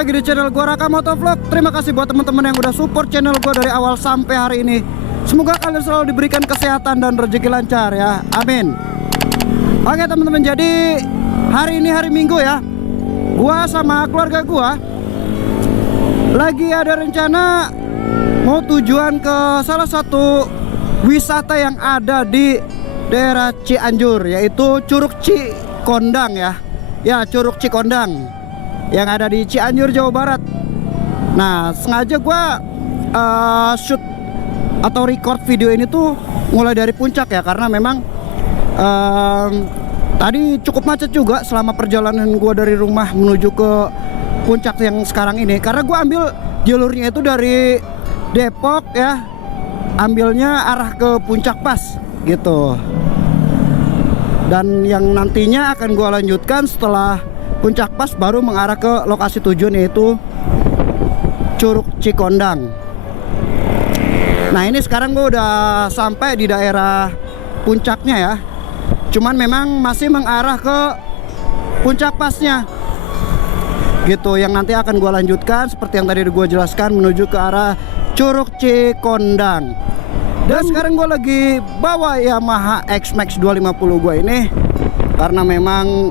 lagi di channel gua Raka Motovlog. Terima kasih buat teman-teman yang udah support channel gua dari awal sampai hari ini. Semoga kalian selalu diberikan kesehatan dan rezeki lancar ya. Amin. Oke teman-teman, jadi hari ini hari Minggu ya. Gua sama keluarga gua lagi ada rencana mau tujuan ke salah satu wisata yang ada di daerah Cianjur, yaitu Curug Cikondang ya. Ya, Curug Cikondang yang ada di Cianjur, Jawa Barat. Nah, sengaja gua shoot atau record video ini tuh mulai dari puncak ya, karena memang tadi cukup macet juga selama perjalanan gua dari rumah menuju ke puncak yang sekarang ini. Karena gua ambil jalurnya itu dari Depok ya, ambilnya arah ke puncak pas gitu. Dan yang nantinya akan gua lanjutkan setelah puncak pas baru mengarah ke lokasi tujuan, yaitu Curug Cikondang. Nah, ini sekarang gua udah sampai di daerah puncaknya ya. Cuman memang masih mengarah ke puncak pasnya gitu, yang nanti akan gua lanjutkan seperti yang tadi gua jelaskan, menuju ke arah Curug Cikondang. Dan sekarang gue lagi bawa Yamaha X-Max 250 gue ini, karena memang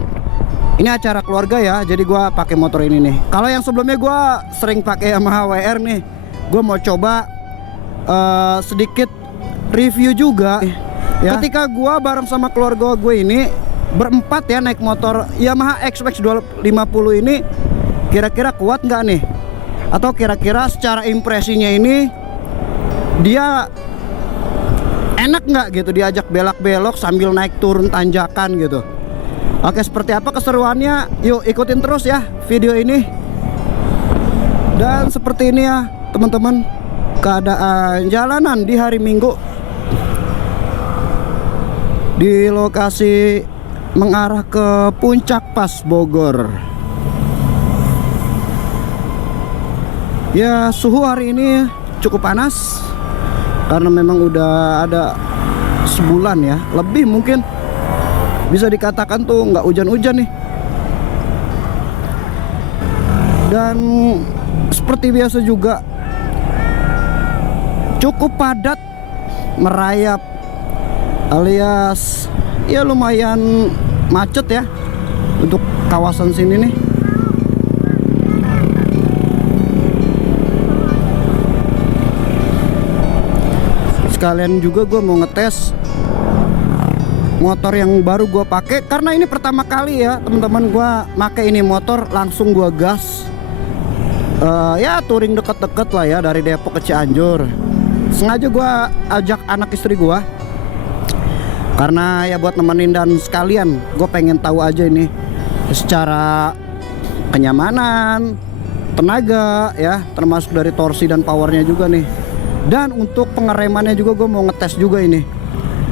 ini acara keluarga ya, jadi gue pakai motor ini nih. Kalau yang sebelumnya gue sering pakai Yamaha WR nih, gue mau coba sedikit review juga ya. Ketika gue bareng sama keluarga gue ini berempat ya naik motor Yamaha X-Max 250 ini, kira-kira kuat nggak nih? Atau kira-kira secara impresinya ini dia enak nggak gitu diajak belak-belok sambil naik turun tanjakan gitu. Oke, seperti apa keseruannya? Yuk ikutin terus ya video ini. Dan seperti ini ya teman-teman, keadaan jalanan di hari Minggu di lokasi mengarah ke Puncak Pas Bogor. Ya, suhu hari ini cukup panas karena memang udah ada sebulan ya, lebih mungkin bisa dikatakan tuh nggak hujan-hujan nih. Dan seperti biasa juga cukup padat merayap, alias ya lumayan macet ya untuk kawasan sini nih. Sekalian juga gue mau ngetes motor yang baru gue pakai, karena ini pertama kali ya teman-teman gue pakai ini motor, langsung gue gas ya touring deket-deket lah ya dari Depok ke Cianjur. Sengaja gue ajak anak istri gue karena ya buat nemenin, dan sekalian gue pengen tahu aja ini secara kenyamanan, tenaga ya, termasuk dari torsi dan powernya juga nih. Dan untuk pengeremannya juga gue mau ngetes juga ini,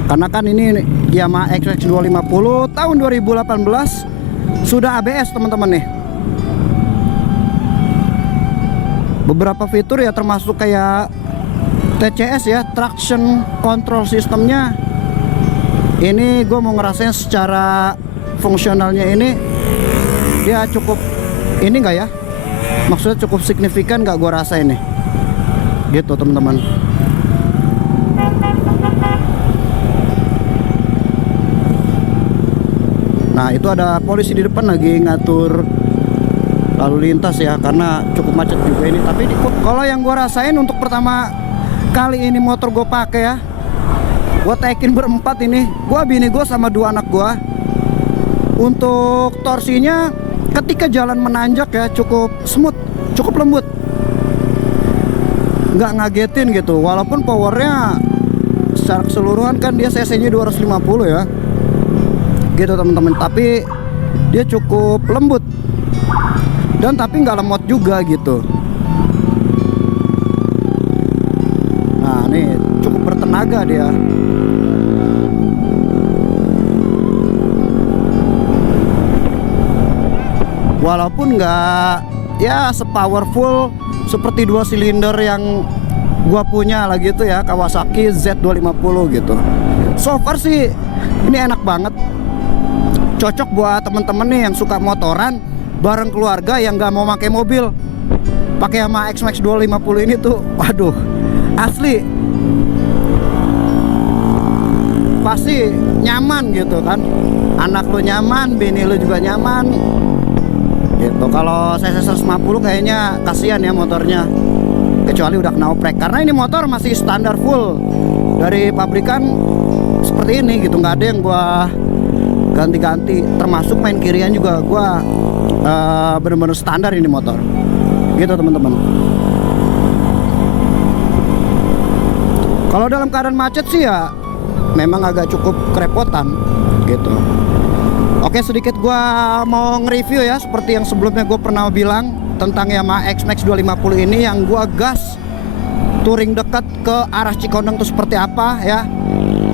karena kan ini Yamaha X-Max 250 tahun 2018 sudah ABS teman-teman nih. Beberapa fitur ya, termasuk kayak TCS ya, traction control sistemnya, ini gue mau ngerasain secara fungsionalnya ini dia cukup ini enggak ya, maksudnya cukup signifikan nggak gue rasain nih gitu teman-teman. Nah, itu ada polisi di depan lagi ngatur lalu lintas ya, karena cukup macet juga ini. Tapi kalau yang gua rasain untuk pertama kali ini motor gue pakai ya, gua taikin berempat ini, gua, bini gua sama dua anak gua. Untuk torsinya ketika jalan menanjak ya cukup smooth, cukup lembut, nggak ngagetin gitu. Walaupun powernya secara keseluruhan kan dia cc nya 250 ya gitu teman-teman, tapi dia cukup lembut dan tapi nggak lemot juga gitu. Nah, ini cukup bertenaga dia. Walaupun nggak ya sepowerful seperti 2 silinder yang gua punya lah gitu ya, Kawasaki Z250 gitu. So far sih ini enak banget, cocok buat temen-temen nih yang suka motoran bareng keluarga yang nggak mau pakai mobil. pakai sama X-Max 250 ini tuh, waduh, asli pasti nyaman gitu kan. Anak lu nyaman, bini lu juga nyaman gitu. Kalau saya 150 kayaknya kasihan ya motornya, kecuali udah kena oprek, karena ini motor masih standar full dari pabrikan seperti ini gitu, nggak ada yang gua ganti-ganti, termasuk main kirian juga gua bener-bener standar ini motor gitu teman-teman. Kalau dalam keadaan macet sih ya memang agak cukup kerepotan gitu. Oke, sedikit gua mau nge-review ya, seperti yang sebelumnya gue pernah bilang tentang Yamaha X-Max 250 ini, yang gua gas touring dekat ke arah Cikondang itu seperti apa ya.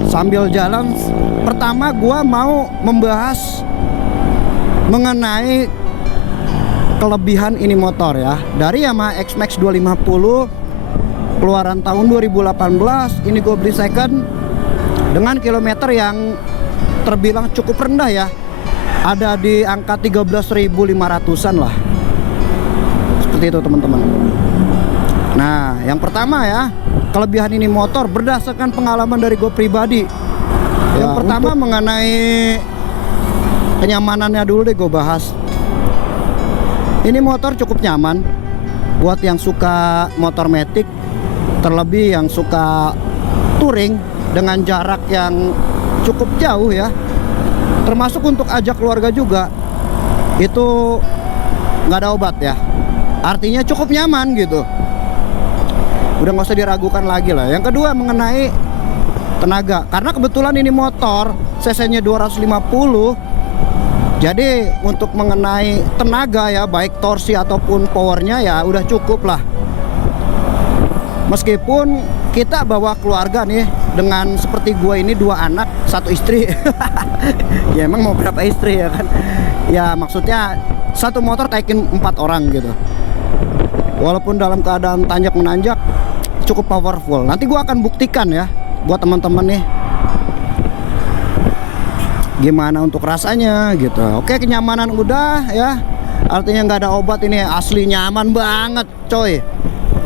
Sambil jalan, pertama gua mau membahas mengenai kelebihan ini motor ya. Dari Yamaha X-Max 250 keluaran tahun 2018 ini gue beli second dengan kilometer yang terbilang cukup rendah ya, ada di angka 13.500-an lah, seperti itu teman-teman. Nah, yang pertama ya, kelebihan ini motor berdasarkan pengalaman dari gue pribadi. Yang pertama mengenai kenyamanannya dulu deh gue bahas. Ini motor cukup nyaman buat yang suka motor matic, terlebih yang suka touring dengan jarak yang cukup jauh ya, termasuk untuk ajak keluarga juga. Itu nggak ada obat ya, artinya cukup nyaman gitu, udah nggak usah diragukan lagi lah. Yang kedua mengenai tenaga, karena kebetulan ini motor cc-nya 250, jadi untuk mengenai tenaga ya, baik torsi ataupun powernya ya udah cukup lah. Meskipun kita bawa keluarga nih, dengan seperti gua ini 2 anak 1 istri ya emang mau berapa istri ya kan, ya maksudnya satu motor taikin 4 orang gitu. Walaupun dalam keadaan tanjak menanjak cukup powerful. Nanti gua akan buktikan ya buat teman-teman nih gimana untuk rasanya gitu. Oke, kenyamanan udah ya, artinya nggak ada obat, ini asli nyaman banget coy.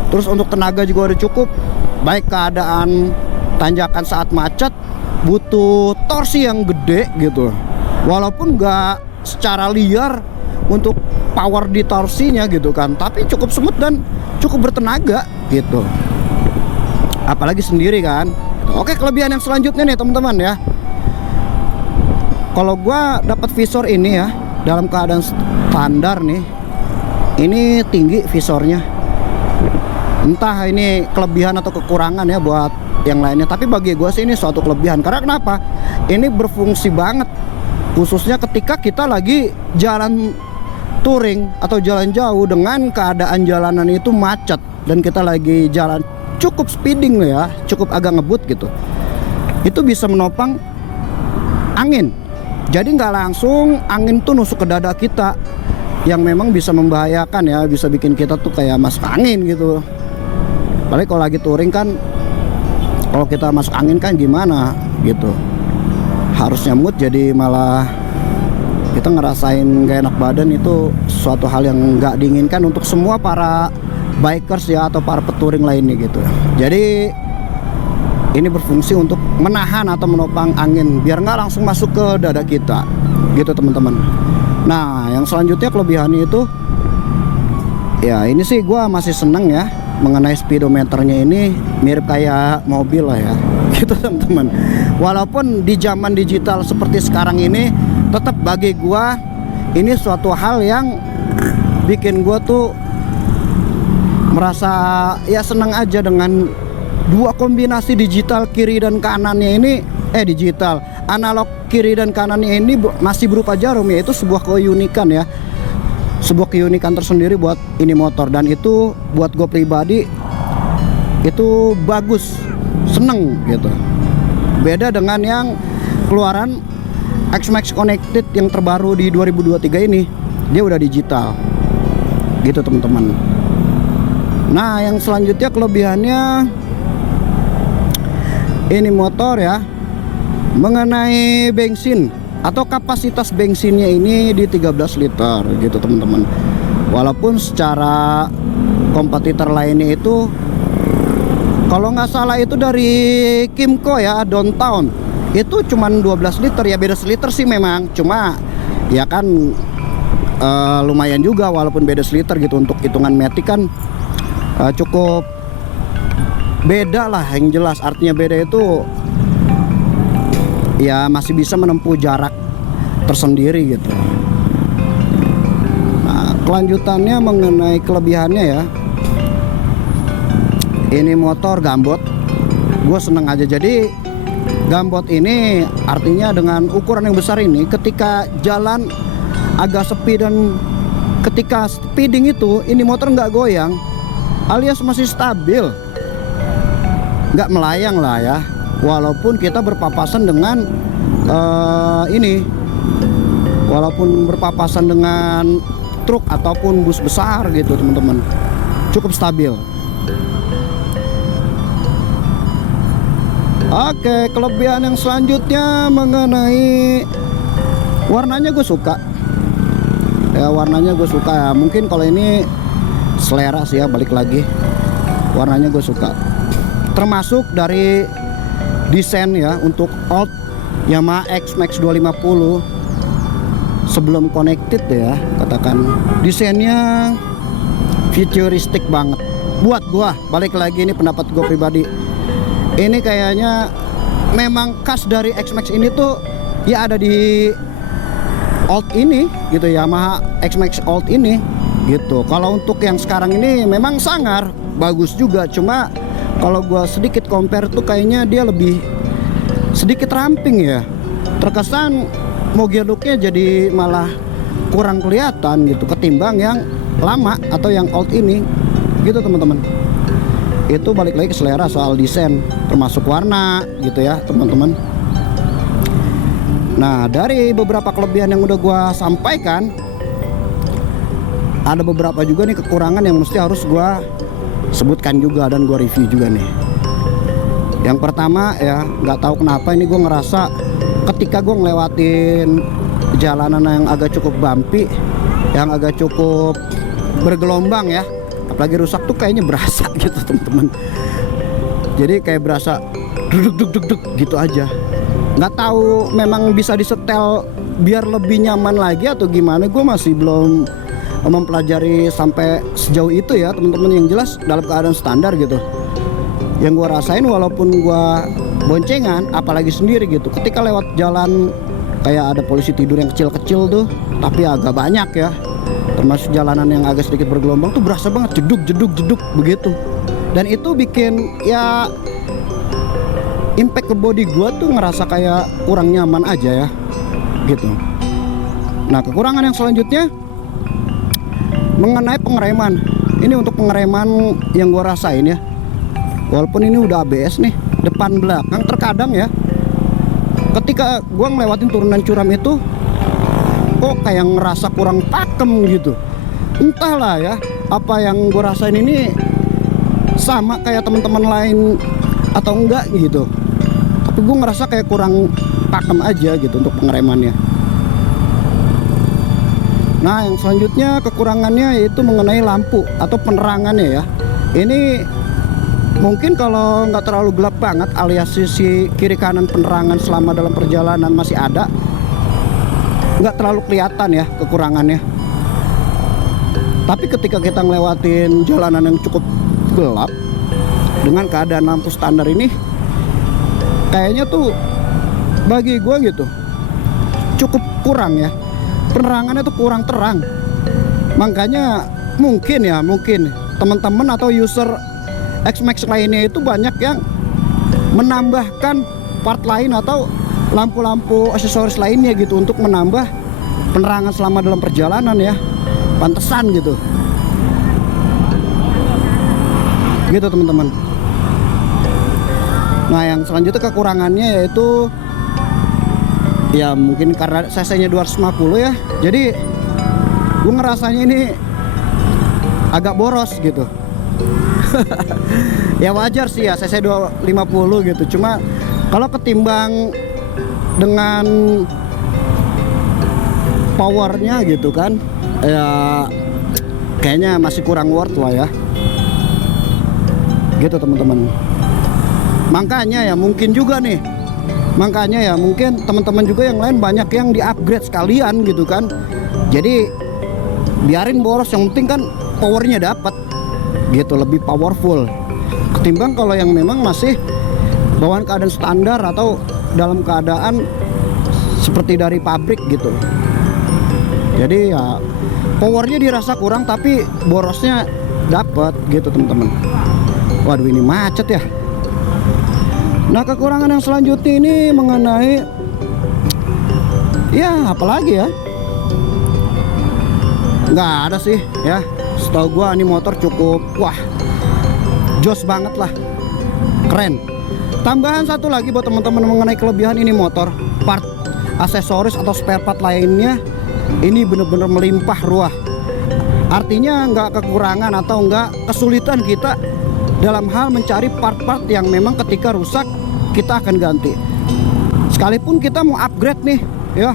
Terus untuk tenaga juga udah cukup, baik keadaan tanjakan saat macet butuh torsi yang gede gitu, walaupun nggak secara liar untuk power di torsinya gitu kan, tapi cukup smooth dan cukup bertenaga gitu, apalagi sendiri kan. Oke, kelebihan yang selanjutnya nih teman-teman ya, kalau gua dapat visor ini ya dalam keadaan standar nih, ini tinggi visornya. Entah ini kelebihan atau kekurangan ya buat yang lainnya, tapi bagi gua sih ini suatu kelebihan. Karena kenapa? Ini berfungsi banget, khususnya ketika kita lagi jalan touring atau jalan jauh dengan keadaan jalanan itu macet dan kita lagi jalan cukup speeding ya, cukup agak ngebut gitu. Itu bisa menopang angin. Jadi nggak langsung angin tuh nusuk ke dada kita, yang memang bisa membahayakan ya, bisa bikin kita tuh kayak masuk angin gitu. Apalagi kalau lagi touring kan, kalau kita masuk angin kan gimana gitu, harusnya mood jadi malah kita ngerasain gak enak badan. Itu suatu hal yang nggak diinginkan untuk semua para bikers ya, atau para peturing lainnya gitu. Jadi ini berfungsi untuk menahan atau menopang angin biar nggak langsung masuk ke dada kita gitu teman-teman. Nah, yang selanjutnya kelebihannya itu ya, ini sih gua masih seneng ya mengenai speedometernya. Ini mirip kayak mobil lah ya gitu teman-teman. Walaupun di zaman digital seperti sekarang ini, tetap bagi gua ini suatu hal yang bikin gua tuh merasa ya senang aja dengan dua kombinasi digital kiri dan kanannya ini, digital analog kiri dan kanannya ini masih berupa jarum, yaitu sebuah keunikan ya, sebuah keunikan tersendiri buat ini motor. Dan itu buat gue pribadi itu bagus, seneng gitu. Beda dengan yang keluaran X-Max Connected yang terbaru di 2023 ini, dia udah digital gitu teman-teman. Nah, yang selanjutnya kelebihannya ini motor ya, mengenai bensin atau kapasitas bensinnya ini di 13 liter gitu teman-teman. Walaupun secara kompetitor lainnya itu kalau nggak salah itu dari Kimco ya, Downtown itu cuman 12 liter ya, beda seliter sih memang, cuma ya kan lumayan juga walaupun beda seliter gitu. Untuk hitungan metik kan cukup beda lah, yang jelas artinya beda itu ya masih bisa menempuh jarak tersendiri gitu. Nah, kelanjutannya mengenai kelebihannya ya, ini motor gambot, gue seneng aja. Jadi gambot ini artinya dengan ukuran yang besar ini, ketika jalan agak sepi dan ketika speeding itu, ini motor nggak goyang, alias masih stabil, nggak melayang lah ya. Walaupun kita berpapasan dengan walaupun berpapasan dengan truk ataupun bus besar gitu teman-teman, cukup stabil. Oke, kelebihan yang selanjutnya mengenai warnanya, gue suka ya, warnanya gue suka ya. Mungkin kalau ini selera sih ya, balik lagi warnanya gue suka. Termasuk dari desain ya, untuk old Yamaha X-Max 250 sebelum connected ya, katakan desainnya futuristik banget buat gua. Balik lagi, ini pendapat gua pribadi, ini kayaknya memang khas dari X-Max ini tuh ya, ada di old ini gitu, Yamaha X-Max old ini gitu. Kalau untuk yang sekarang ini memang sangar bagus juga, cuma kalau gua sedikit compare tuh kayaknya dia lebih sedikit ramping ya. Terkesan moge looknya jadi malah kurang kelihatan gitu ketimbang yang lama atau yang old ini gitu teman-teman. Itu balik lagi ke selera soal desain, termasuk warna gitu ya teman-teman. Nah, dari beberapa kelebihan yang udah gua sampaikan, ada beberapa juga nih kekurangan yang mesti harus gua sebutkan juga dan gue review juga nih. Yang pertama ya, nggak tahu kenapa ini gue ngerasa ketika gue ngelewatin jalanan yang agak cukup bumpy, yang agak cukup bergelombang ya, apalagi rusak tuh kayaknya berasa gitu teman-teman. Jadi kayak berasa duduk gitu aja. Nggak tahu memang bisa disetel biar lebih nyaman lagi atau gimana, gue masih belum mempelajari sampai sejauh itu ya teman-teman. Yang jelas dalam keadaan standar gitu, yang gua rasain walaupun gua boncengan apalagi sendiri gitu, ketika lewat jalan kayak ada polisi tidur yang kecil-kecil tuh, tapi agak banyak ya, termasuk jalanan yang agak sedikit bergelombang tuh berasa banget jeduk begitu. Dan itu bikin ya impact ke body gua tuh ngerasa kayak kurang nyaman aja ya gitu. Nah, kekurangan yang selanjutnya mengenai pengereman. Ini untuk pengereman yang gua rasain ya, walaupun ini udah ABS nih, depan belakang terkadang ya, ketika gua ngelewatin turunan curam itu kok kayak ngerasa kurang pakem gitu. Entahlah ya, apa yang gua rasain ini sama kayak teman-teman lain atau enggak gitu, tapi gua ngerasa kayak kurang pakem aja gitu untuk pengeremannya. Nah, yang selanjutnya kekurangannya yaitu mengenai lampu atau penerangannya ya. Ini mungkin kalau nggak terlalu gelap banget, alias sisi kiri kanan penerangan selama dalam perjalanan masih ada, nggak terlalu kelihatan ya kekurangannya. Tapi ketika kita ngelewatin jalanan yang cukup gelap dengan keadaan lampu standar ini, kayaknya tuh bagi gue gitu cukup kurang ya, penerangannya tuh kurang terang. Makanya mungkin teman-teman atau user X-Max lainnya itu banyak yang menambahkan part lain atau lampu-lampu aksesoris lainnya gitu untuk menambah penerangan selama dalam perjalanan ya, pantesan gitu teman-teman. Nah, yang selanjutnya kekurangannya yaitu ya mungkin karena cc-nya 250 ya, jadi gue ngerasanya ini agak boros gitu. Ya wajar sih ya, cc 250 gitu, cuma kalau ketimbang dengan powernya gitu kan, ya kayaknya masih kurang worth lah ya. gitu teman-teman. Makanya ya mungkin teman-teman juga yang lain banyak yang di-upgrade sekalian gitu kan. Jadi biarin boros, yang penting kan powernya dapat gitu, lebih powerful ketimbang kalau yang memang masih bawaan keadaan standar atau dalam keadaan seperti dari pabrik gitu. Jadi ya powernya dirasa kurang tapi borosnya dapat gitu teman-teman. Waduh, ini macet ya. Nah, kekurangan yang selanjutnya ini mengenai ya apalagi ya, nggak ada sih ya. Setahu gua ini motor cukup wah jos banget lah, keren. Tambahan satu lagi buat teman-teman mengenai kelebihan ini motor, part aksesoris atau spare part lainnya ini bener-bener melimpah ruah. Artinya nggak kekurangan atau nggak kesulitan kita dalam hal mencari part-part yang memang ketika rusak kita akan ganti. Sekalipun kita mau upgrade nih ya,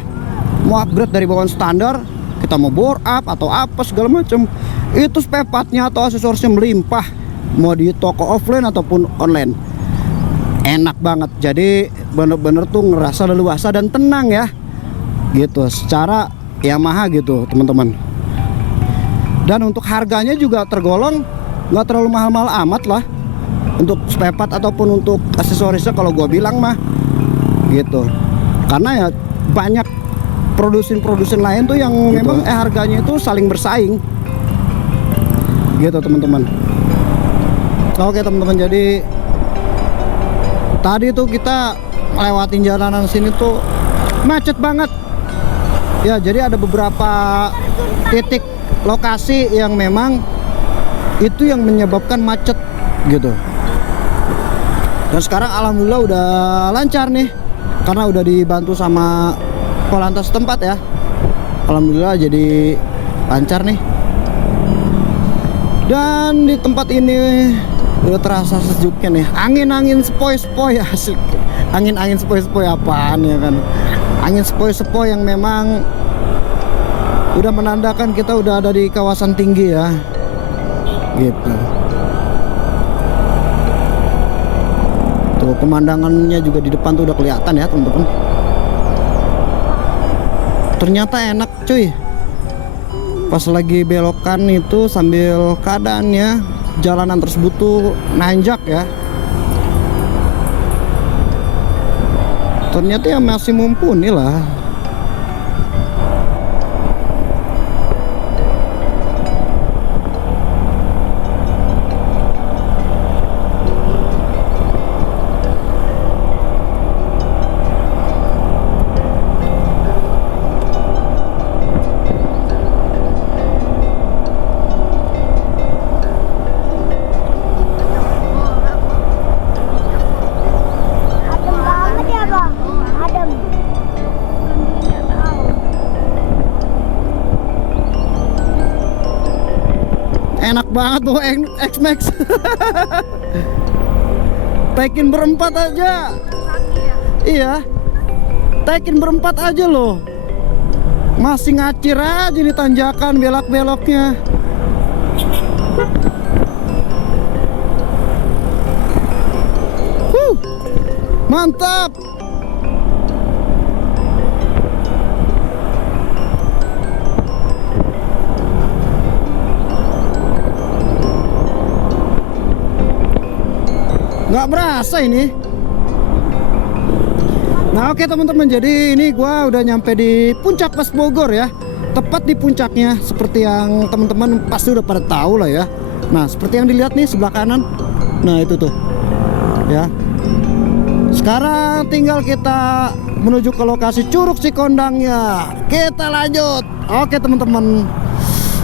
mau upgrade dari bawaan standar, kita mau bore up atau apa segala macam, itu spare partnya atau aksesorisnya melimpah, mau di toko offline ataupun online. Enak banget, jadi bener-bener tuh ngerasa leluasa dan tenang ya gitu secara Yamaha gitu teman-teman. Dan untuk harganya juga tergolong nggak terlalu mahal-mahal amat lah untuk spare part ataupun untuk aksesorisnya kalau gua bilang mah gitu. Karena ya banyak produsen lain tuh yang gitu, memang harganya itu saling bersaing gitu teman-teman. Oke teman-teman, jadi tadi tuh kita lewatin jalanan sini tuh macet banget ya. Jadi ada beberapa titik lokasi yang memang itu yang menyebabkan macet gitu. Dan sekarang alhamdulillah udah lancar nih karena udah dibantu sama Polantas tempat ya. Alhamdulillah jadi lancar nih. Dan di tempat ini udah terasa sejuknya nih. Angin-angin sepoi-sepoi, asik. Angin-angin sepoi-sepoi apaan ya kan. Angin sepoi-sepoi yang memang udah menandakan kita udah ada di kawasan tinggi ya gitu. Tuh pemandangannya juga di depan tuh udah kelihatan ya teman-teman. Ternyata enak cuy, pas lagi belokan itu sambil keadaannya jalanan tersebut tuh nanjak ya. Ternyata ya masih mumpuni lah. Enak banget tuh X-Max. Taikin berempat aja. Iya, taikin berempat aja loh. Masih ngacir aja di tanjakan belok-beloknya. Mantap. Nggak berasa ini. Nah oke teman-teman, jadi ini gua udah nyampe di puncak Pas Bogor ya. Tepat di puncaknya, seperti yang teman-teman pasti udah pada tahu lah ya. Nah seperti yang dilihat nih sebelah kanan. Nah itu tuh ya. Sekarang tinggal kita menuju ke lokasi Curug Cikondangnya. Kita lanjut. Oke teman-teman.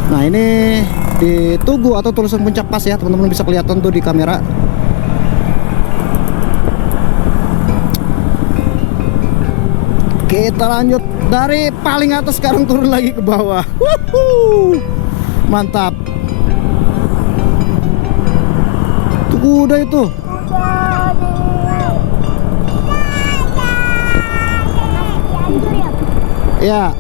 Nah ini di Tugu atau tulisan Puncak Pas ya, teman-teman bisa kelihatan tuh di kamera. Kita lanjut dari paling atas, sekarang turun lagi ke bawah. Wuhu, mantap. Tuh kuda itu. Ya.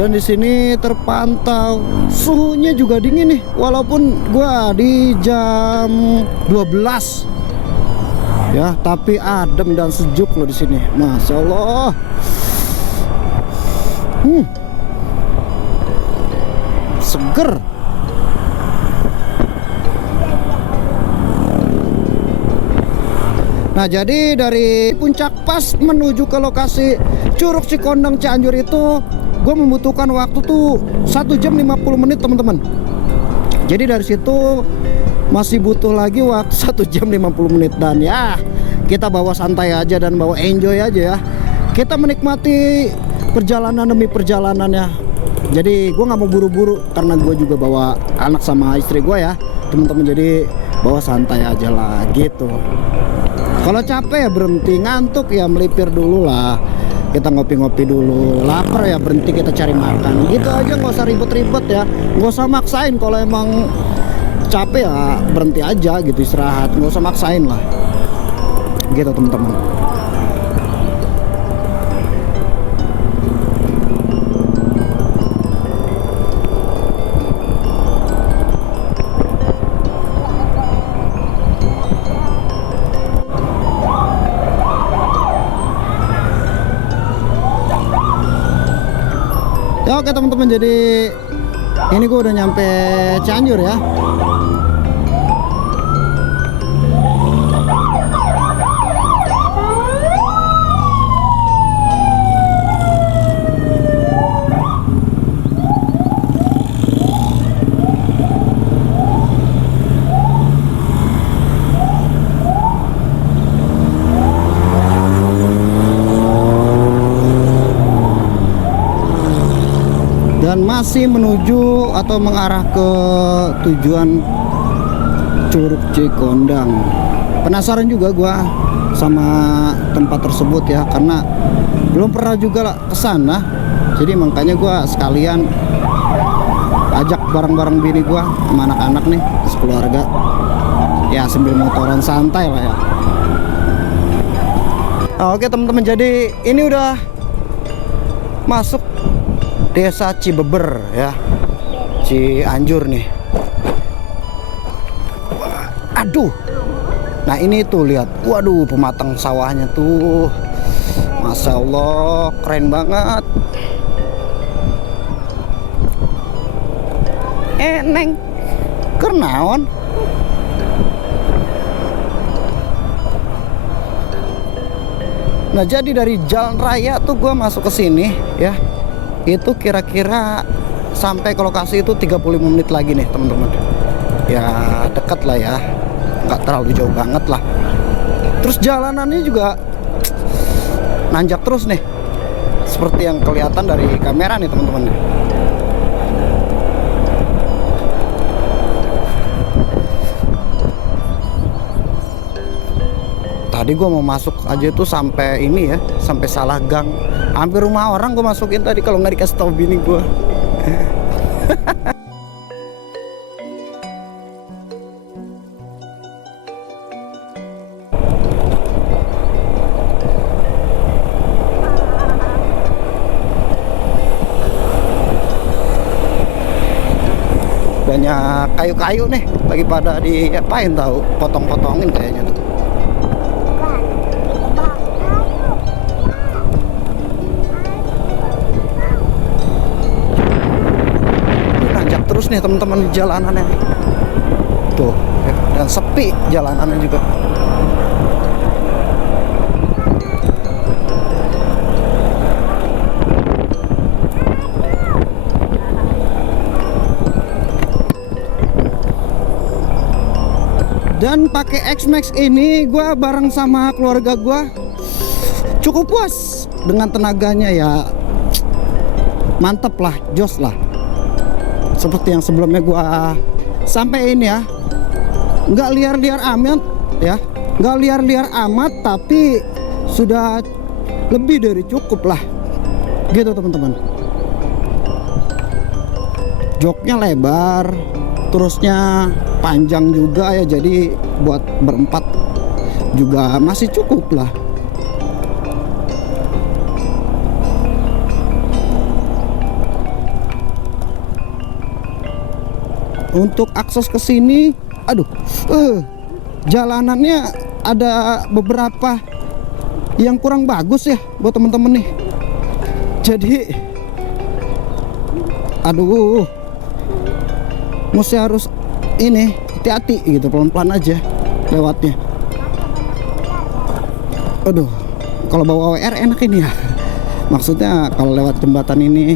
Dan di sini terpantau suhunya juga dingin nih, walaupun gua di jam 12 ya, tapi adem dan sejuk loh di sini. Masya Allah. Seger. Nah, jadi dari Puncak Pas menuju ke lokasi Curug Cikondang Cianjur itu gue membutuhkan waktu tuh 1 jam 50 menit teman-teman. Jadi dari situ masih butuh lagi waktu 1 jam 50 menit. Dan ya kita bawa santai aja dan bawa enjoy aja ya. Kita menikmati perjalanan demi perjalanannya. Jadi gue nggak mau buru-buru karena gue juga bawa anak sama istri gue ya teman-teman. Jadi bawa santai aja lah gitu. Kalau capek ya berhenti, ngantuk ya melipir dulu lah. Kita ngopi-ngopi dulu, lapar ya berhenti kita cari makan. Gitu aja, nggak usah ribet-ribet ya, nggak usah maksain. Kalau emang capek ya berhenti aja gitu, istirahat, nggak usah maksain lah. Gitu teman-teman. Ya oke teman-teman, jadi ini gue udah nyampe Cianjur ya. Dan masih menuju atau mengarah ke tujuan Curug Cikondang. Penasaran juga gua sama tempat tersebut ya, karena belum pernah juga lah ke sana. Jadi makanya gua sekalian ajak bareng-bareng bini gua sama anak-anak nih, sekeluarga. Ya sambil motoran santai lah ya. Oke teman-teman, jadi ini udah masuk Desa Cibeber ya, Cianjur nih. Aduh, nah ini tuh lihat, waduh pematang sawahnya tuh, Masya Allah keren banget. Neng kernaon. Nah jadi dari jalan raya tuh gua masuk ke sini ya. Itu kira-kira sampai ke lokasi itu 35 menit lagi nih teman-teman. Ya deket lah ya, nggak terlalu jauh banget lah. Terus jalanannya juga nanjak terus nih, seperti yang kelihatan dari kamera nih teman-teman. Tadi gue mau masuk aja tuh sampai ini ya, sampai salah gang. Hampir rumah orang gue masukin tadi kalau nggak dikasih tahu bini gue. Banyak kayu-kayu nih, lagi pada diapain tahu, potong-potongin kayaknya tuh. Terus nih teman-teman di jalanannya tuh ya, dan sepi jalanannya juga. Dan pakai X-Max ini gua bareng sama keluarga gua cukup puas dengan tenaganya ya, mantep lah, jos lah. Seperti yang sebelumnya gua sampein ya, nggak liar-liar amat ya, nggak liar-liar amat, tapi sudah lebih dari cukup lah gitu teman-teman. Joknya lebar, terusnya panjang juga ya, jadi buat berempat juga masih cukup lah. Untuk akses ke sini, aduh, jalanannya ada beberapa yang kurang bagus ya buat temen-temen nih. Jadi, aduh, mesti harus ini hati-hati gitu, pelan-pelan aja lewatnya. Aduh, kalau bawa WR enak ini ya. Maksudnya kalau lewat jembatan ini,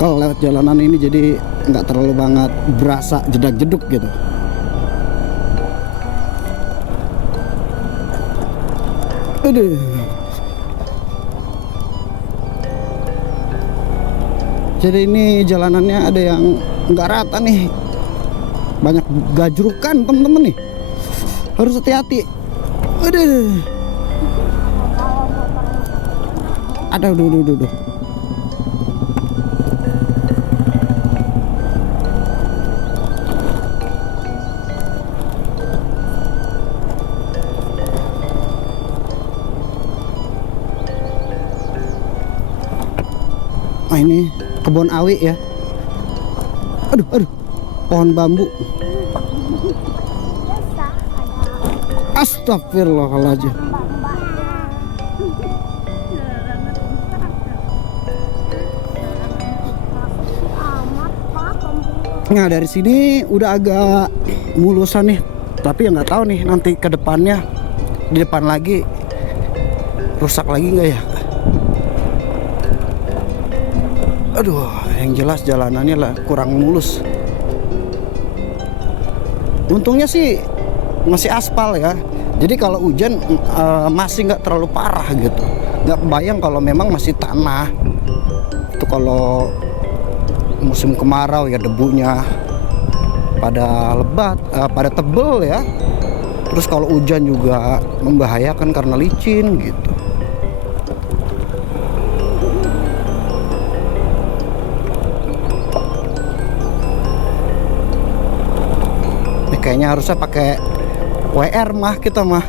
kalau lewat jalanan ini jadi nggak terlalu banget berasa jedak-jeduk gitu. Aduh. Jadi ini jalanannya ada yang nggak rata nih, banyak gajrukan temen-temen nih, harus hati-hati. Aduh. Aduh. Nah, ini kebun awi ya. Aduh, pohon bambu. Astagfirullahaladzim. Nah, dari sini udah agak mulusan nih, tapi ya nggak tahu nih nanti ke depannya, di depan lagi rusak lagi nggak ya. Aduh, yang jelas jalanannya lah kurang mulus. Untungnya sih masih aspal ya, jadi kalau hujan masih nggak terlalu parah gitu. Nggak bayang kalau memang masih tanah. Itu kalau musim kemarau ya debunya pada lebat, pada tebel ya. Terus kalau hujan juga membahayakan karena licin gitu. Ini kayaknya harusnya pakai WR mah kita mah.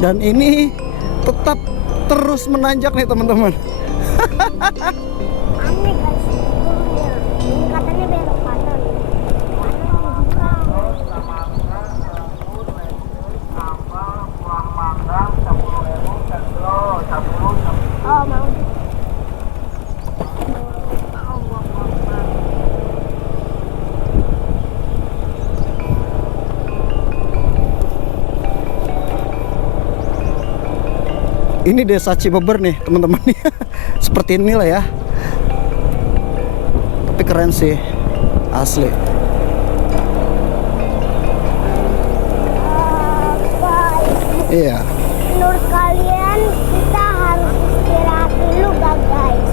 Dan ini tetap terus menanjak nih teman-teman. Aneh guys, ini katanya belok kanan. Oh mau. Ini desa Cibeber nih teman-teman. Seperti inilah ya. Tapi keren sih, asli. Guys, Iya. menurut kalian kita harus istirahat dulu gak guys?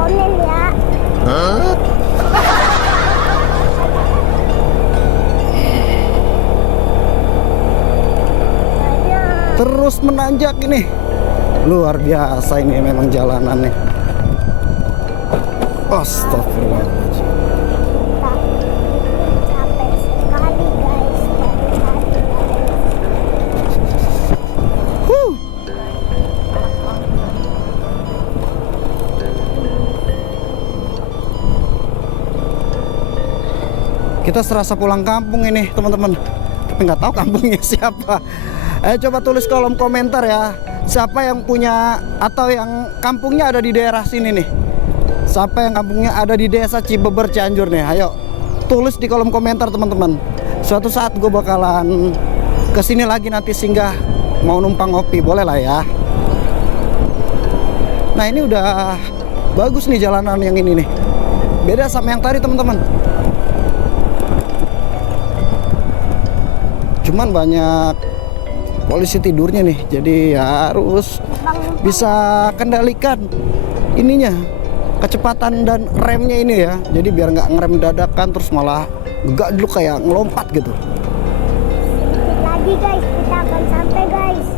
Komen ya. Kayaknya Terus menanjak ini. Luar biasa ini memang jalanannya. Astagfirullahaladzim. kita capek sekali guys. Huh. Kita serasa pulang kampung ini teman-teman. Tapi nggak tahu kampungnya siapa. Coba tulis kolom komentar ya. Siapa yang punya atau yang kampungnya ada di daerah sini nih. Siapa yang kampungnya ada di desa Cibeber Cianjur nih. Ayo tulis di kolom komentar teman-teman. Suatu saat gue bakalan kesini lagi nanti singgah, mau numpang ngopi, boleh lah ya. Nah ini udah bagus nih jalanan yang ini nih. Beda sama yang tadi teman-teman. Cuman banyak polisi tidurnya nih, jadi ya harus bisa kendalikan ininya, kecepatan dan remnya ini ya. Jadi biar nggak ngerem dadakan terus malah gak dulu kayak ngelompat gitu. Sedikit lagi guys, kita akan sampai guys.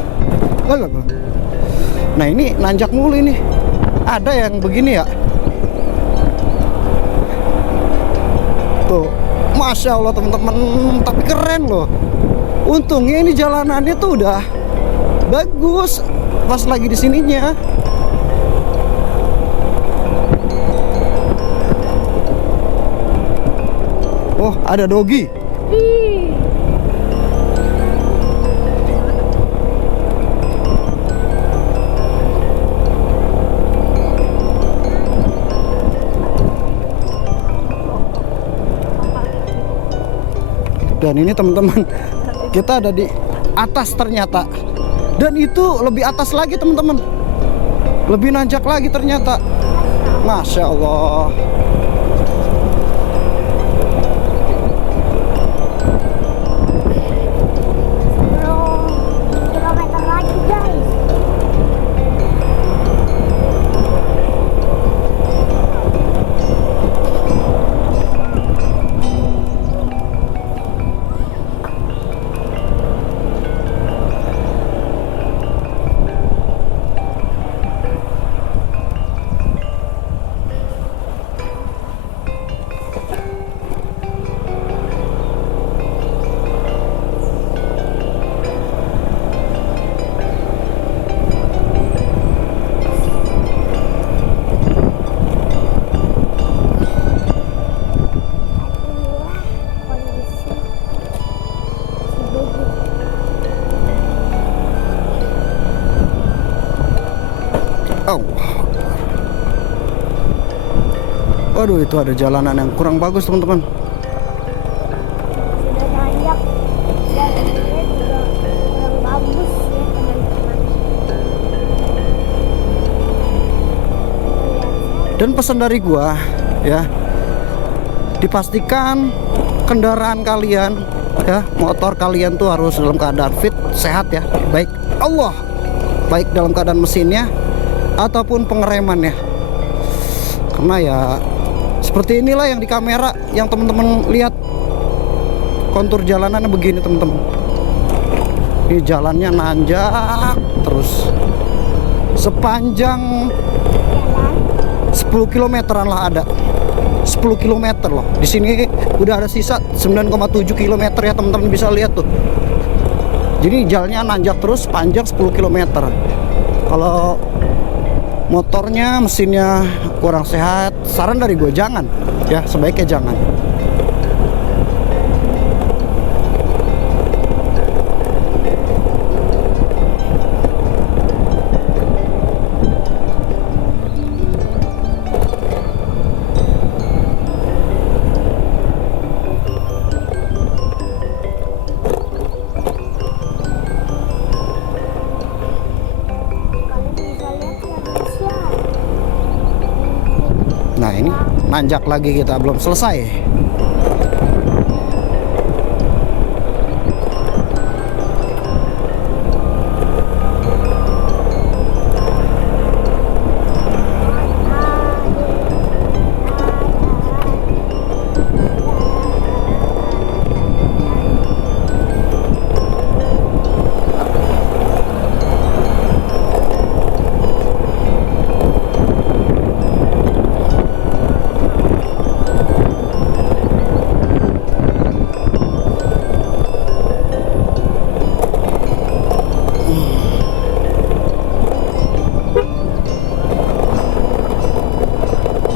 Nah ini nanjak mulu ini. Ada yang begini ya? Tuh, Masya Allah teman-teman, tapi keren loh. Untungnya ini jalanannya tuh udah bagus pas lagi di sininya. Oh, ada dogi. Dan ini teman-teman, kita ada di atas ternyata. Dan itu lebih atas lagi teman-teman. Lebih nanjak lagi ternyata. Masya Allah. Kilometer lagi guys. Oh. Waduh, itu ada jalanan yang kurang bagus teman-teman. Sudah nanjak dan ini juga kurang bagus ya teman-teman. Dan pesan dari gua ya, dipastikan kendaraan kalian ya, motor kalian tuh harus dalam keadaan fit, sehat ya. Baik dalam keadaan mesinnya ataupun pengeremannya. Karena ya seperti inilah yang di kamera yang teman-teman lihat, kontur jalanannya begini teman-teman. Ini jalannya nanjak terus sepanjang 10 kilometeran lah ada. 10 km loh. Di sini udah ada sisa 9,7 km ya teman-teman, bisa lihat tuh. Jadi jalannya nanjak terus panjang 10 km. Kalau motornya, mesinnya kurang sehat, saran dari gue jangan ya, sebaiknya jangan. Nah ini nanjak lagi, kita belum selesai.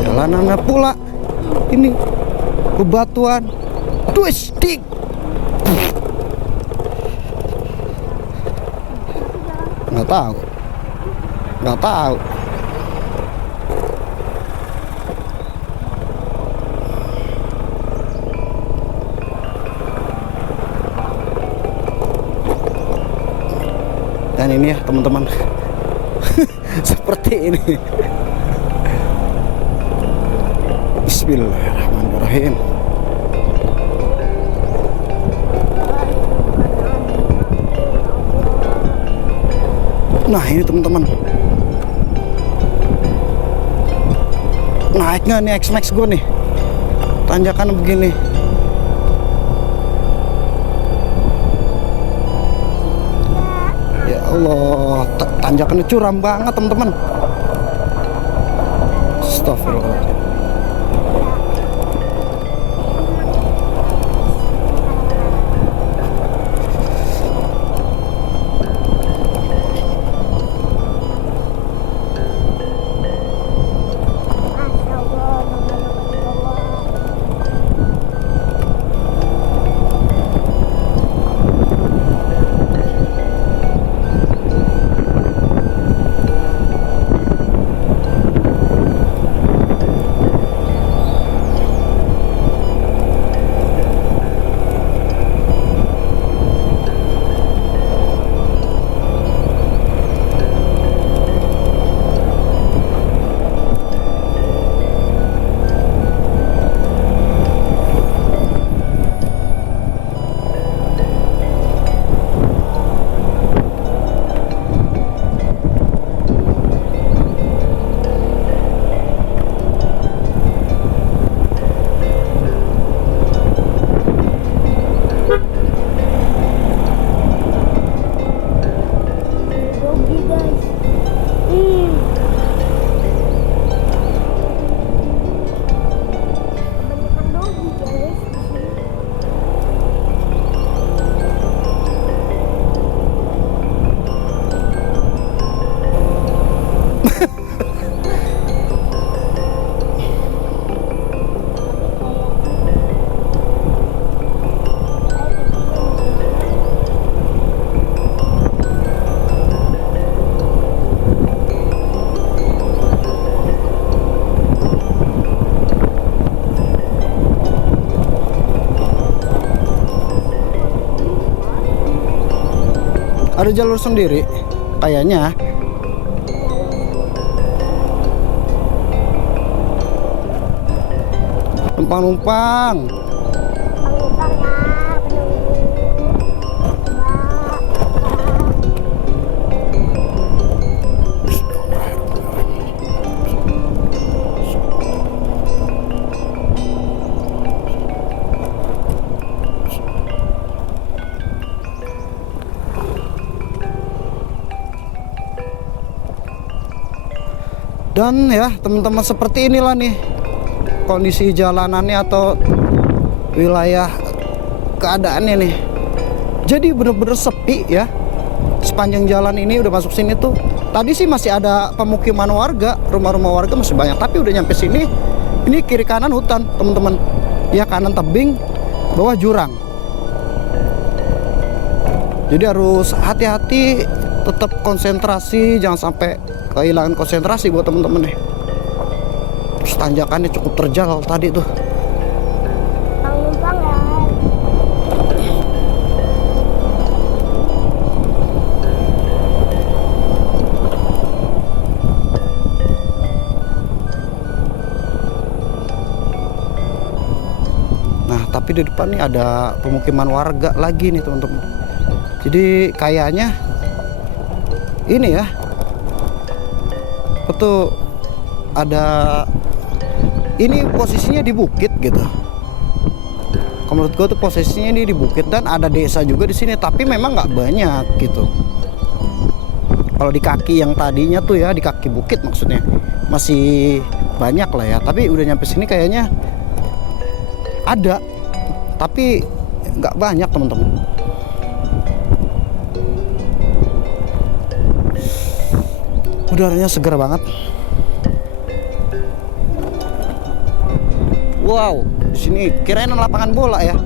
Jalanannya pula ini bebatuan, twisting. Nggak tahu. Dan ini ya teman-teman, seperti ini. Bismillahirrahmanirrahim. Nah ini teman-teman, naik nggak nih X-Max gue nih, tanjakan begini. Ya Allah, tanjakannya curam banget teman-teman. Astagfirullah. Dogi guys. Ih. Kebanyakan dogi guys di sini. Ada jalur sendiri kayaknya. Numpang-numpang. Pangutang ya, Dan ya teman-teman, seperti inilah nih kondisi jalanannya atau wilayah keadaannya nih. Jadi bener-bener sepi ya. Sepanjang jalan ini udah masuk sini tuh. Tadi sih masih ada pemukiman warga, rumah-rumah warga masih banyak. Tapi udah nyampe sini, ini kiri kanan hutan teman-teman. Ya kanan tebing, bawah jurang. Jadi harus hati-hati, tetap konsentrasi, jangan sampai kehilangan konsentrasi buat temen-temen nih. Terus tanjakannya cukup terjal tadi tuh. numpang ya. Nah tapi di depan nih ada pemukiman warga lagi nih teman-teman. Jadi kayaknya ini ya, betul ada, ini posisinya di bukit gitu. Kalau menurut gue tuh posisinya ini di bukit dan ada desa juga di sini, tapi memang nggak banyak gitu. Kalau di kaki yang tadinya tuh ya, di kaki bukit maksudnya masih banyak lah ya, tapi udah nyampe sini kayaknya ada, tapi nggak banyak teman-teman. Udaranya segar banget. Wow, di sini kirain lapangan bola ya.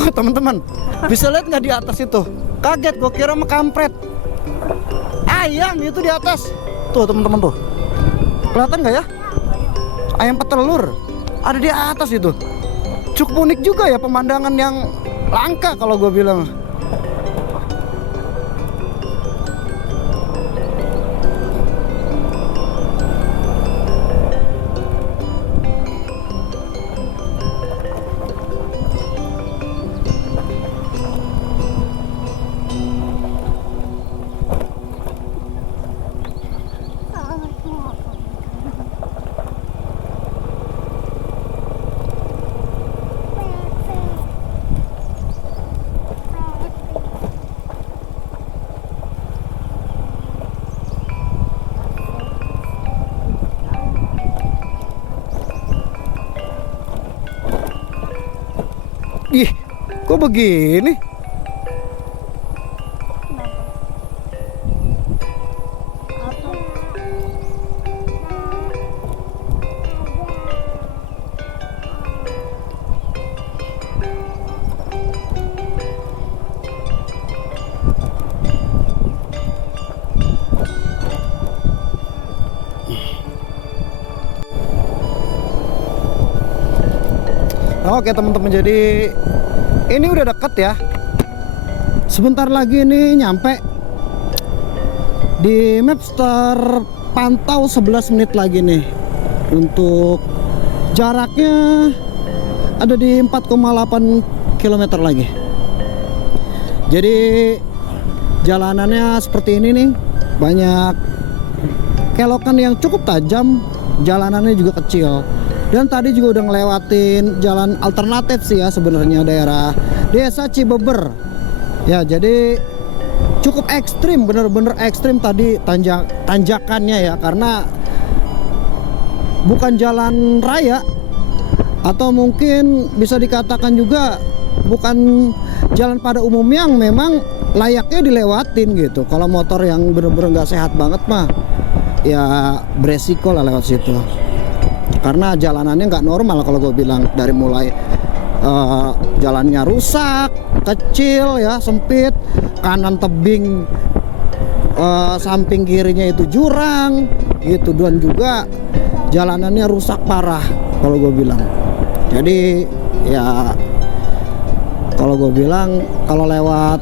Wah teman-teman, bisa lihat nggak di atas itu? Kaget, gue kira sama kampret. Ayam itu di atas. Tuh teman-teman tuh, kelihatan nggak ya? Ayam petelur ada di atas itu. cukup unik juga ya, pemandangan yang langka kalau gue bilang. Ih, kok begini? Oke teman-teman, jadi ini udah deket ya. Sebentar lagi ini nyampe. Di Maps terpantau 11 menit lagi nih. Untuk jaraknya ada di 4,8 km lagi. Jadi jalanannya seperti ini nih. Banyak kelokan yang cukup tajam, jalanannya juga kecil. Dan tadi juga udah ngelewatin jalan alternatif sih ya, sebenarnya daerah Desa Cibeber. Ya, jadi cukup ekstrim, bener-bener ekstrim tadi tanjakannya ya, karena bukan jalan raya, atau mungkin bisa dikatakan juga bukan jalan pada umum yang memang layaknya dilewatin gitu. Kalau motor yang bener-bener nggak sehat banget mah ya beresiko lah lewat situ. Karena jalanannya nggak normal kalau gue bilang, dari mulai jalannya rusak, kecil ya, sempit, kanan tebing, samping kirinya itu jurang gitu, dan juga jalanannya rusak parah kalau gue bilang. Jadi ya kalau gue bilang, kalau lewat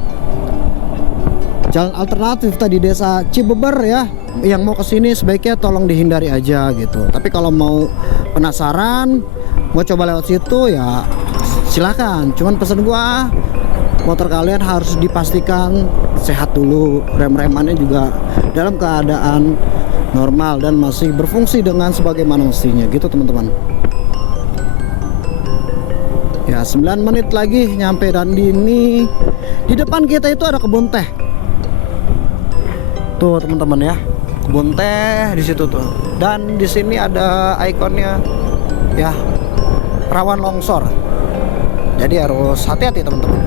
jalan alternatif tadi Desa Cibeber ya, yang mau kesini sebaiknya tolong dihindari aja gitu. Tapi kalau mau penasaran, mau coba lewat situ ya silakan. Cuman pesan gua, motor kalian harus dipastikan sehat dulu, rem-remannya juga dalam keadaan normal dan masih berfungsi dengan sebagaimana mestinya gitu teman-teman. Ya 9 menit lagi nyampe, dan di depan kita itu ada kebun teh. Tuh teman-teman ya, kebun teh di situ tuh. Dan di sini ada ikonnya ya, rawan longsor. Jadi harus hati-hati teman-teman.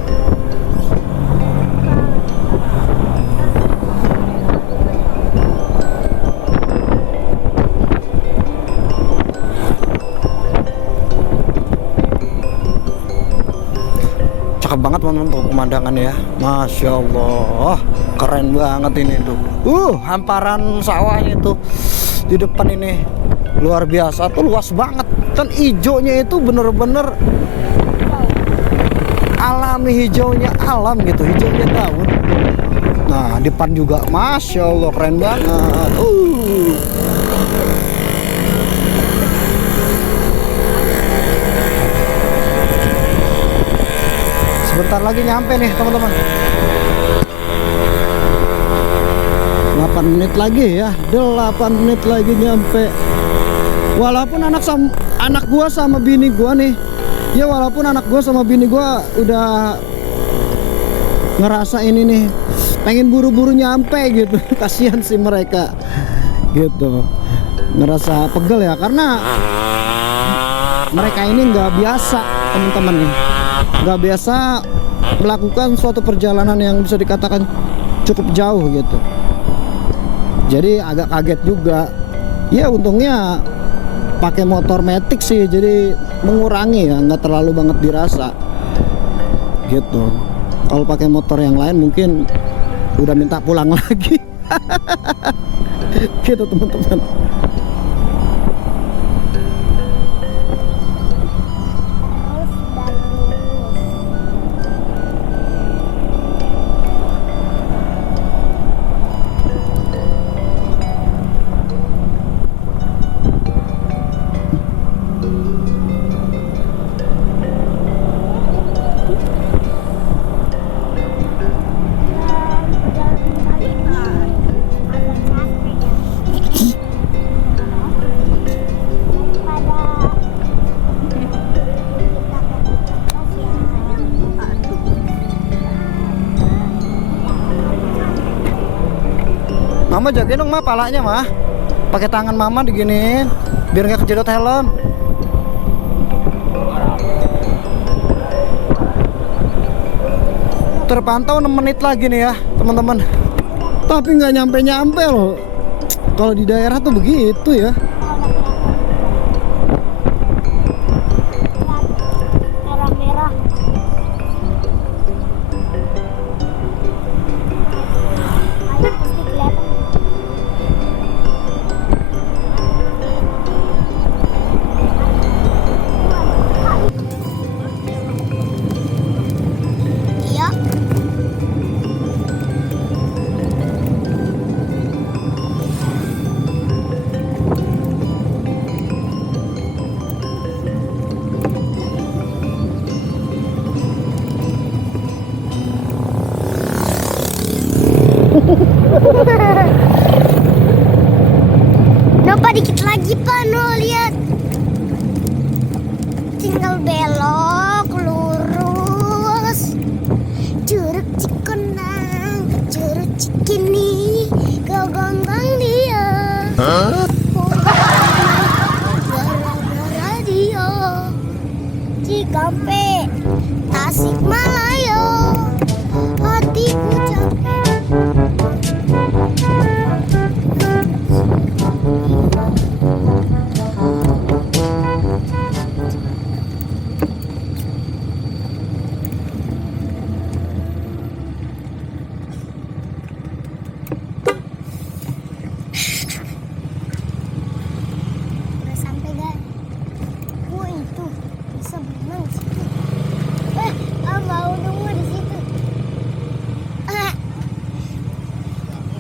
Cakep banget teman-teman tuh pemandangannya ya. Masya Allah, keren banget ini tuh. Hamparan sawahnya tuh di depan ini luar biasa tuh, luas banget. Dan hijaunya itu bener-bener alami, hijaunya alam gitu, hijaunya daun. Nah depan juga Masya Allah keren banget. Sebentar lagi nyampe nih teman-teman. 8 menit lagi ya, 8 menit lagi nyampe. Walaupun anak gua sama bini gua nih, ya walaupun anak gua sama bini gua udah ngerasa ini nih, pengen buru-buru nyampe gitu. Kasihan sih mereka gitu, ngerasa pegel ya, karena mereka ini nggak biasa teman-teman nih, nggak biasa melakukan suatu perjalanan yang bisa dikatakan cukup jauh gitu. Jadi agak kaget juga. Ya untungnya pakai motor matic sih, jadi mengurangi ya, nggak terlalu banget dirasa gitu. Kalau pakai motor yang lain mungkin udah minta pulang lagi. Gitu teman-teman. Harus Mama jagain dong mah palanya mah. Pakai tangan mama diginiin biar nggak kejedot helm. Terpantau 6 menit lagi nih ya teman-teman. Tapi nggak nyampe-nyampe loh. Kalau di daerah tuh begitu ya. Merah-merah. Ayo pasti kelihatan. Iya. Lupa dikit lagi Pak, no lihat. Tinggal belok lurus. Curug Cikonang, curug Cikini, ke Gondang dia. Gara-gara dia. Cikampek, Tasikmalaya, hatiku capek. Udah sampai guys. Oh itu bisa berenang di situ. Mau nunggu di situ.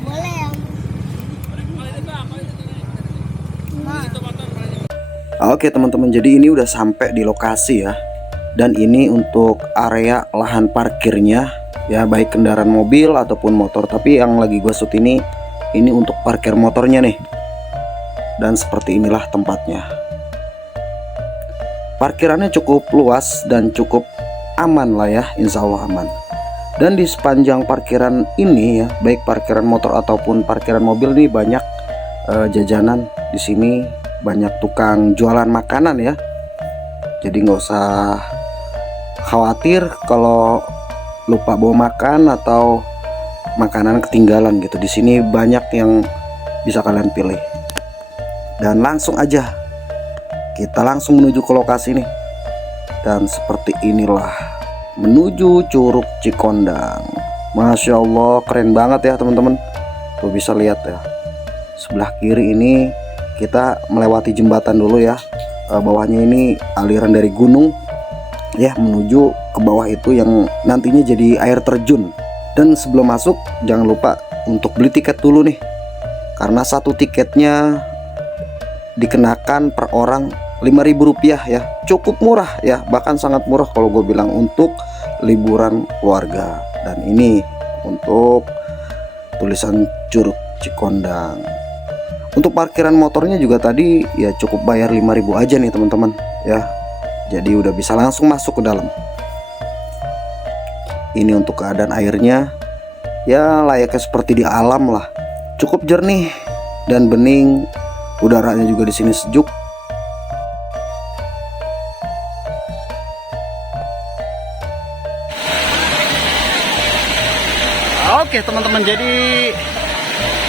Boleh ya. Oke teman-teman, jadi ini udah sampai di lokasi ya. Dan ini untuk area lahan parkirnya ya, baik kendaraan mobil ataupun motor. Tapi yang lagi gue shoot ini untuk parkir motornya nih. Dan seperti inilah tempatnya. Parkirannya cukup luas dan cukup aman lah ya, insya Allah aman. Dan di sepanjang parkiran ini ya, baik parkiran motor ataupun parkiran mobil nih banyak jajanan. Di sini banyak tukang jualan makanan ya. Jadi nggak usah khawatir kalau lupa bawa makan atau makanan ketinggalan gitu. Di sini banyak yang bisa kalian pilih. Dan langsung aja kita langsung menuju ke lokasi nih. Dan seperti inilah menuju Curug Cikondang. Masya Allah, keren banget ya teman-teman. Tuh bisa lihat ya, sebelah kiri ini kita melewati jembatan dulu ya. Bawahnya ini aliran dari gunung ya, menuju ke bawah itu yang nantinya jadi air terjun. Dan sebelum masuk jangan lupa untuk beli tiket dulu nih, karena satu tiketnya dikenakan per orang Rp5.000 ya. Cukup murah ya, bahkan sangat murah kalau gue bilang untuk liburan keluarga. Dan ini untuk tulisan Curug Cikondang. Untuk parkiran motornya juga tadi ya cukup bayar 5.000 aja nih teman-teman ya. Jadi udah bisa langsung masuk ke dalam. Ini untuk keadaan airnya ya layaknya seperti di alam lah. Cukup jernih dan bening. Udaranya juga di sini sejuk. Oke teman-teman, jadi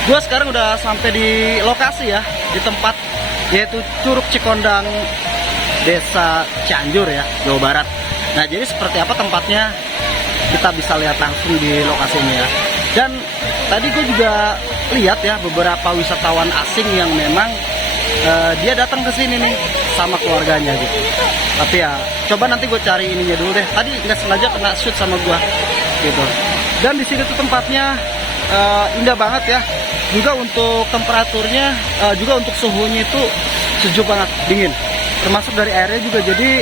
gua sekarang udah sampai di lokasi ya, di tempat yaitu Curug Cikondang, Desa Cianjur ya, Jawa Barat. Nah jadi seperti apa tempatnya kita bisa lihat langsung di lokasi ini ya. Dan tadi gue juga lihat ya beberapa wisatawan asing yang memang dia datang ke sini nih sama keluarganya gitu. Tapi ya coba nanti gue cari ininya dulu deh. Tadi nggak sengaja kena shoot sama gue gitu. Dan di sini tuh tempatnya indah banget ya. Juga untuk temperaturnya, juga untuk suhunya itu sejuk banget, dingin. Termasuk dari airnya juga. Jadi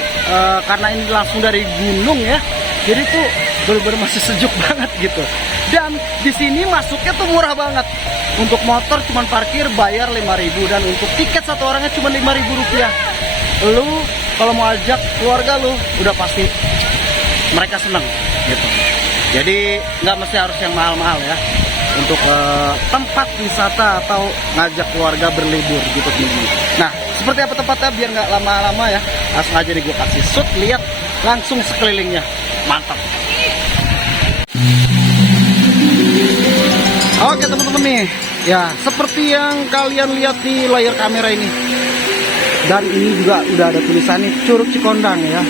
karena ini langsung dari gunung ya, jadi tuh bener-bener masih sejuk banget gitu. Dan di sini masuknya tuh murah banget. Untuk motor cuman parkir bayar 5.000, dan untuk tiket satu orangnya cuma Rp5.000. Lu kalau mau ajak keluarga lu udah pasti mereka seneng gitu. Jadi nggak mesti harus yang mahal-mahal ya. untuk tempat wisata atau ngajak keluarga berlibur gitu teman-teman. Nah, seperti apa tempatnya biar nggak lama-lama ya, langsung aja nih gue kasih shoot, lihat langsung sekelilingnya, mantap. Oke teman-teman nih, ya seperti yang kalian lihat di layar kamera ini, dan ini juga udah ada tulisan nih, Curug Cikondang ya.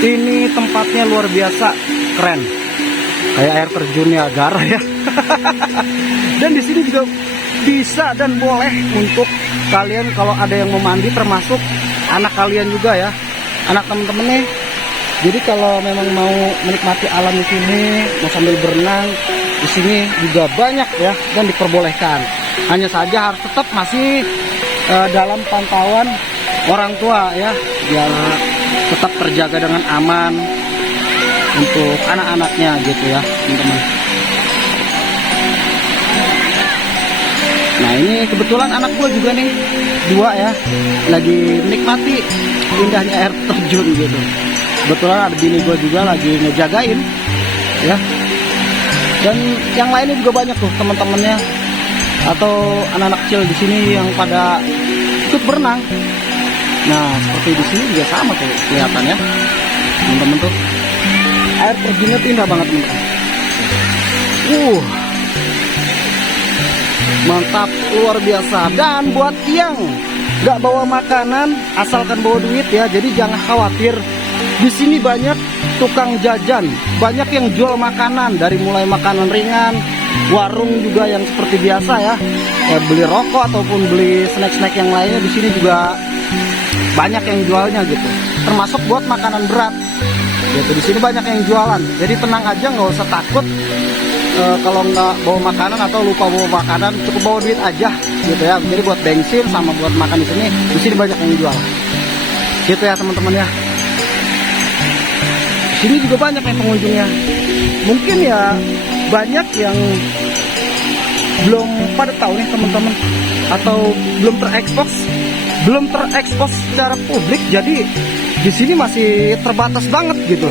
Ini tempatnya luar biasa keren, kayak air terjunnya Niagara ya. Dan di sini juga bisa dan boleh untuk kalian kalau ada yang mau mandi, termasuk anak kalian juga ya, anak temen-temen nih. Jadi kalau memang mau menikmati alam di sini, mau sambil berenang di sini juga banyak ya, dan diperbolehkan. Hanya saja harus tetap masih dalam pantauan orang tua ya, biar tetap terjaga dengan aman untuk anak-anaknya gitu ya teman-teman. Nah ini kebetulan anak gue juga nih, 2 ya, lagi menikmati indahnya air terjun gitu. Kebetulan ada bini gue juga lagi ngejagain ya. Dan yang lainnya juga banyak tuh teman-temannya atau anak-anak kecil di sini yang pada ikut berenang. Nah seperti di sini juga sama tuh kelihatan ya teman-teman tuh. Air terjunnya indah banget teman-teman. Mantap, luar biasa. Dan buat yang nggak bawa makanan, asalkan bawa duit ya, jadi jangan khawatir. Di sini banyak tukang jajan, banyak yang jual makanan, dari mulai makanan ringan, warung juga yang seperti biasa ya, beli rokok ataupun beli snack-snack yang lainnya di sini juga banyak yang jualnya gitu. Termasuk buat makanan berat. Gitu, di sini banyak yang jualan. Jadi tenang aja, nggak usah takut. Kalau nggak bawa makanan atau lupa bawa makanan, cukup bawa duit aja gitu ya. Jadi buat bensin sama buat makan di sini banyak yang jual. Gitu ya teman-teman ya. Sini juga banyak yang pengunjungnya. Mungkin ya banyak yang belum pada tahu nih teman-teman, atau belum terekspos secara publik. Jadi di sini masih terbatas banget gitu.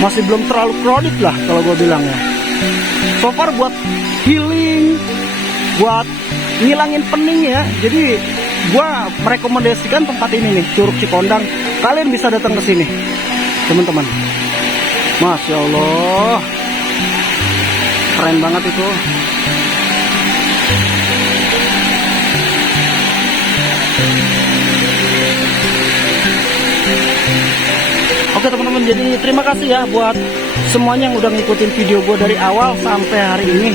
Masih belum terlalu crowded lah kalau gue bilang ya. So far buat healing, buat ngilangin pening ya. Jadi gue merekomendasikan tempat ini nih, Curug Cikondang. Kalian bisa datang ke sini teman-teman. Masya Allah, keren banget itu. Oke teman-teman, jadi terima kasih ya buat semuanya yang udah ngikutin video gue dari awal sampai hari ini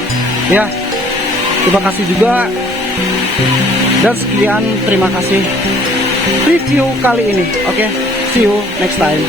ya. Terima kasih juga. Dan sekian, terima kasih review kali ini. Oke, see you next time.